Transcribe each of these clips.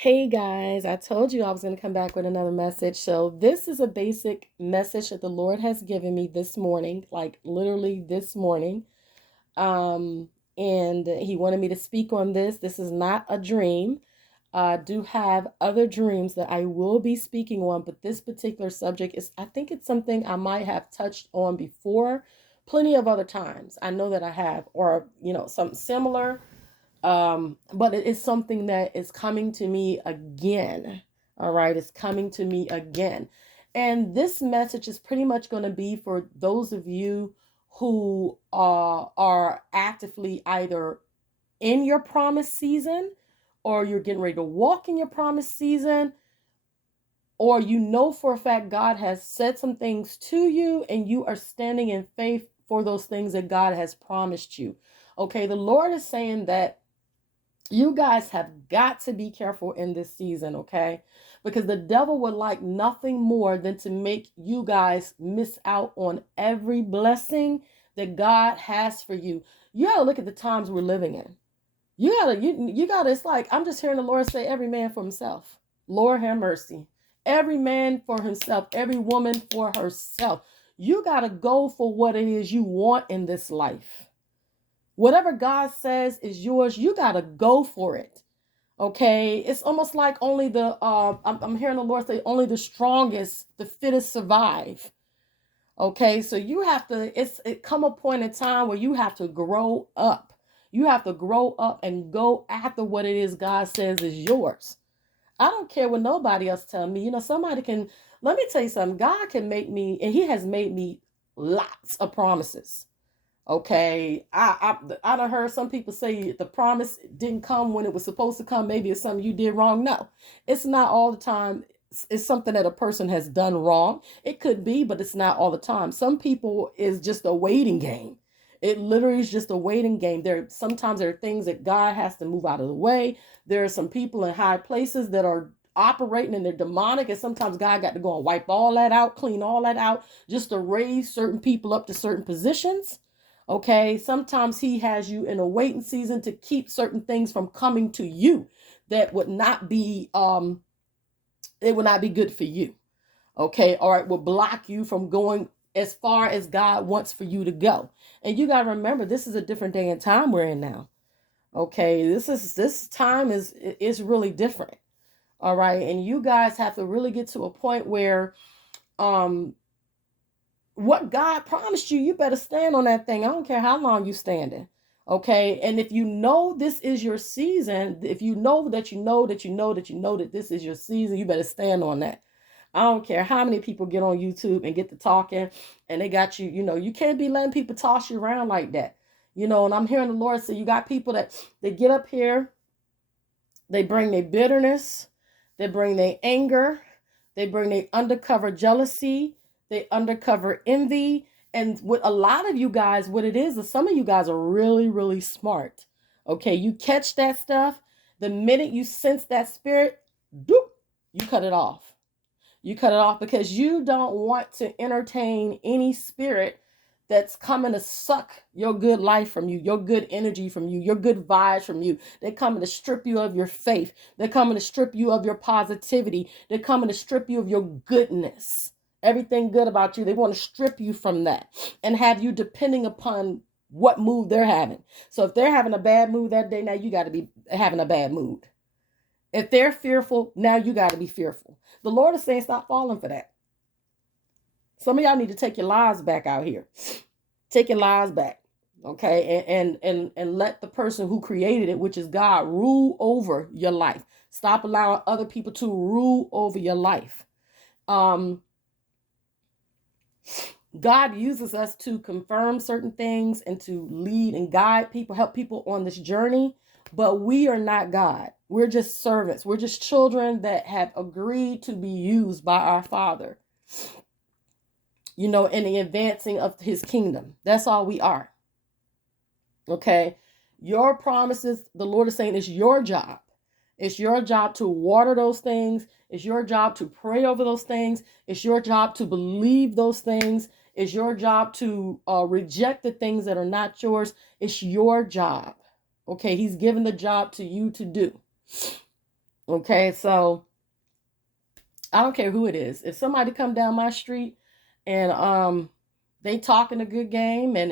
Hey guys, I told you I was going to come back with another message. So, this is a basic message that the Lord has given me this morning, like literally this morning. Um, and He wanted me to speak on this. This is not a dream. I do have other dreams that I will be speaking on, but this particular subject is, I think it's something I might have touched on before plenty of other times. I know that I have, or, something similar, but it is something that is coming to me again. All right, it's coming to me again. And this message is pretty much going to be for those of you who are actively either in your promised season, or you're getting ready to walk in your promised season, or you know for a fact God has said some things to you and you are standing in faith for those things that God has promised you. Okay, the Lord is saying that you guys have got to be careful in this season, okay? Because the devil would like nothing more than to make you guys miss out on every blessing that God has for you. You got to look at the times we're living in. You gotta, it's like I'm just hearing the Lord say, every man for himself. Lord have mercy. Every man for himself, every woman for herself. You gotta go for what it is you want in this life. Whatever God says is yours, you got to go for it. Okay. It's almost like only I'm hearing the Lord say, only the strongest, the fittest survive. Okay. So you have to, it come a point in time where you have to grow up. You have to grow up and go after what it is God says is yours. I don't care what nobody else tell me. Somebody can, let me tell you something. God can make me, and He has made me lots of promises. Okay, I done heard some people say the promise didn't come when it was supposed to come. Maybe it's something you did wrong. No, it's not all the time. It's something that a person has done wrong. It could be, but it's not all the time. Some people is just a waiting game. It literally is just a waiting game. There are things that God has to move out of the way. There are some people in high places that are operating and they're demonic, and sometimes God got to go and wipe all that out, clean all that out, just to raise certain people up to certain positions. Okay, sometimes He has you in a waiting season to keep certain things from coming to you that would not be it would not be good for you. Okay, or it will block you from going as far as God wants for you to go. And you got to remember, this is a different day and time we're in now. Okay, this time is really different. All right, and you guys have to really get to a point where um what God promised you, you better stand on that thing. I don't care how long you standing. Okay. And if you know this is your season, if you know that you know that you know that you know that this is your season, you better stand on that. I don't care how many people get on YouTube and get to talking and they got you, you can't be letting people toss you around like that. And I'm hearing the Lord say you got people that they get up here, they bring their bitterness, they bring their anger, they bring their undercover jealousy, they undercover envy. And with a lot of you guys, what it is some of you guys are really, really smart. Okay, you catch that stuff. The minute you sense that spirit, doop, you cut it off. You cut it off because you don't want to entertain any spirit that's coming to suck your good life from you, your good energy from you, your good vibes from you. They're coming to strip you of your faith. They're coming to strip you of your positivity. They're coming to strip you of your goodness. Everything good about you. They want to strip you from that and have you depending upon what mood they're having. So if they're having a bad mood that day, now you got to be having a bad mood. If they're fearful, now you got to be fearful. The Lord is saying stop falling for that. Some of y'all need to take your lives back out here. Take your lives back. Okay? And let the person who created it, which is God, rule over your life. Stop allowing other people to rule over your life. Um God uses us to confirm certain things and to lead and guide people, help people on this journey, but we are not God. We're just servants. We're just children that have agreed to be used by our Father, in the advancing of His kingdom. That's all we are. Okay? Your promises, the Lord is saying, it's your job. It's your job to water those things. It's your job to pray over those things. It's your job to believe those things. It's your job to reject the things that are not yours. It's your job. Okay, He's given the job to you to do. Okay, so I don't care who it is. If somebody come down my street and they talking a good game, and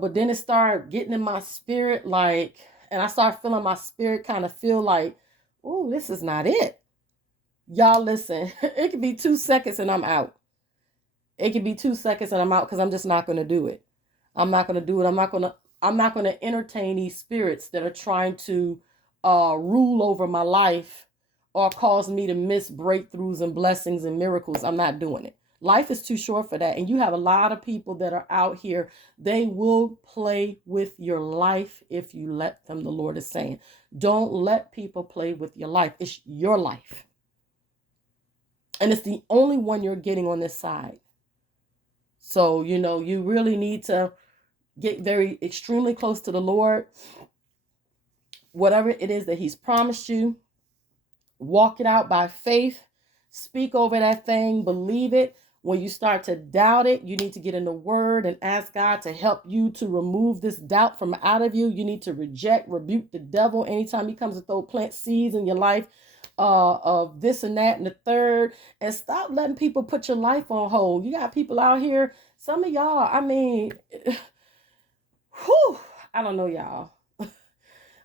but then it start getting in my spirit, like, and I start feeling my spirit kind of feel like, oh, this is not it. Y'all listen, it could be 2 seconds and I'm out. It could be 2 seconds and I'm out, because I'm just not gonna do it. I'm not gonna do it. I'm not gonna entertain these spirits that are trying to rule over my life or cause me to miss breakthroughs and blessings and miracles. I'm not doing it. Life is too short for that. And you have a lot of people that are out here. They will play with your life if you let them. The Lord is saying, don't let people play with your life. It's your life. And it's the only one you're getting on this side. So, you really need to get very extremely close to the Lord. Whatever it is that He's promised you, walk it out by faith. Speak over that thing, believe it. When you start to doubt it, you need to get in the Word and ask God to help you to remove this doubt from out of you. You need to rebuke the devil anytime he comes to plant seeds in your life of this and that and the third. And stop letting people put your life on hold. You got people out here, some of y'all, I mean, whew, I don't know, y'all.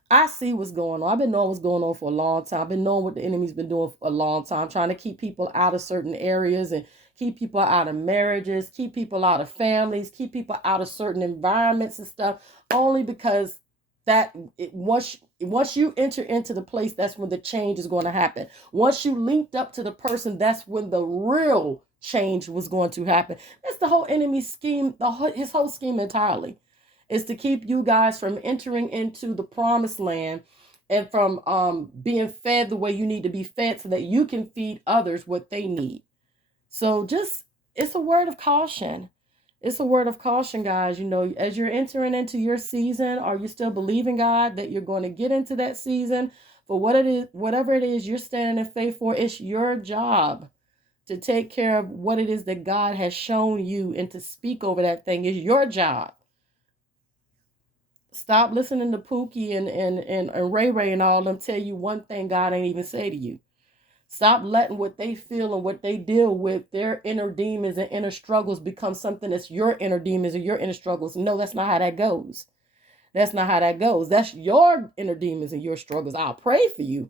I see what's going on. I've been knowing what's going on for a long time. I've been knowing what the enemy's been doing for a long time, trying to keep people out of certain areas and keep people out of marriages, keep people out of families, keep people out of certain environments and stuff, only because once you enter into the place, that's when the change is going to happen. Once you linked up to the person, that's when the real change was going to happen. That's the whole enemy scheme, his whole scheme entirely, is to keep you guys from entering into the promised land and from being fed the way you need to be fed, so that you can feed others what they need. So it's a word of caution. It's a word of caution, guys. As you're entering into your season, are you still believing God that you're going to get into that season for what it is, whatever it is you're standing in faith for? It's your job to take care of what it is that God has shown you and to speak over that thing. Is your job. Stop listening to Pookie and Ray Ray and all them tell you one thing God ain't even say to you. Stop letting what they feel and what they deal with, their inner demons and inner struggles, become something that's your inner demons or your inner struggles. No, that's not how that goes. That's not how that goes. That's your inner demons and your struggles. I'll pray for you,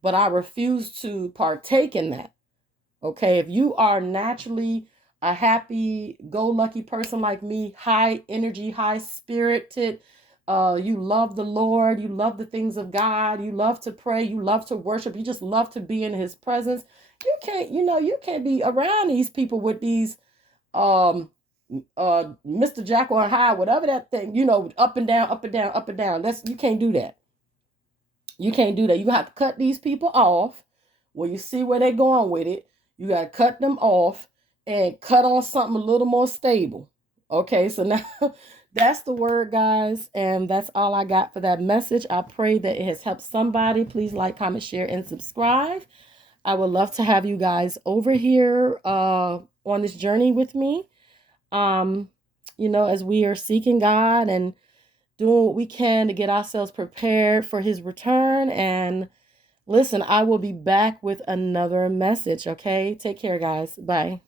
but I refuse to partake in that. Okay, if you are naturally a happy go lucky person like me, high energy, high spirited, you love the Lord, you love the things of God, you love to pray, you love to worship, you just love to be in His presence. You can't be around these people with these Mr. Jackal and Hyde, whatever that thing, up and down, up and down, up and down. You can't do that. You can't do that. You have to cut these people off when you see where they're going with it. You got to cut them off and cut on something a little more stable. Okay, so now that's the word, guys. And that's all I got for that message. I pray that it has helped somebody. Please like, comment, share, and subscribe. I would love to have you guys over here on this journey with me. As we are seeking God and doing what we can to get ourselves prepared for His return. And listen, I will be back with another message. Okay, take care, guys. Bye.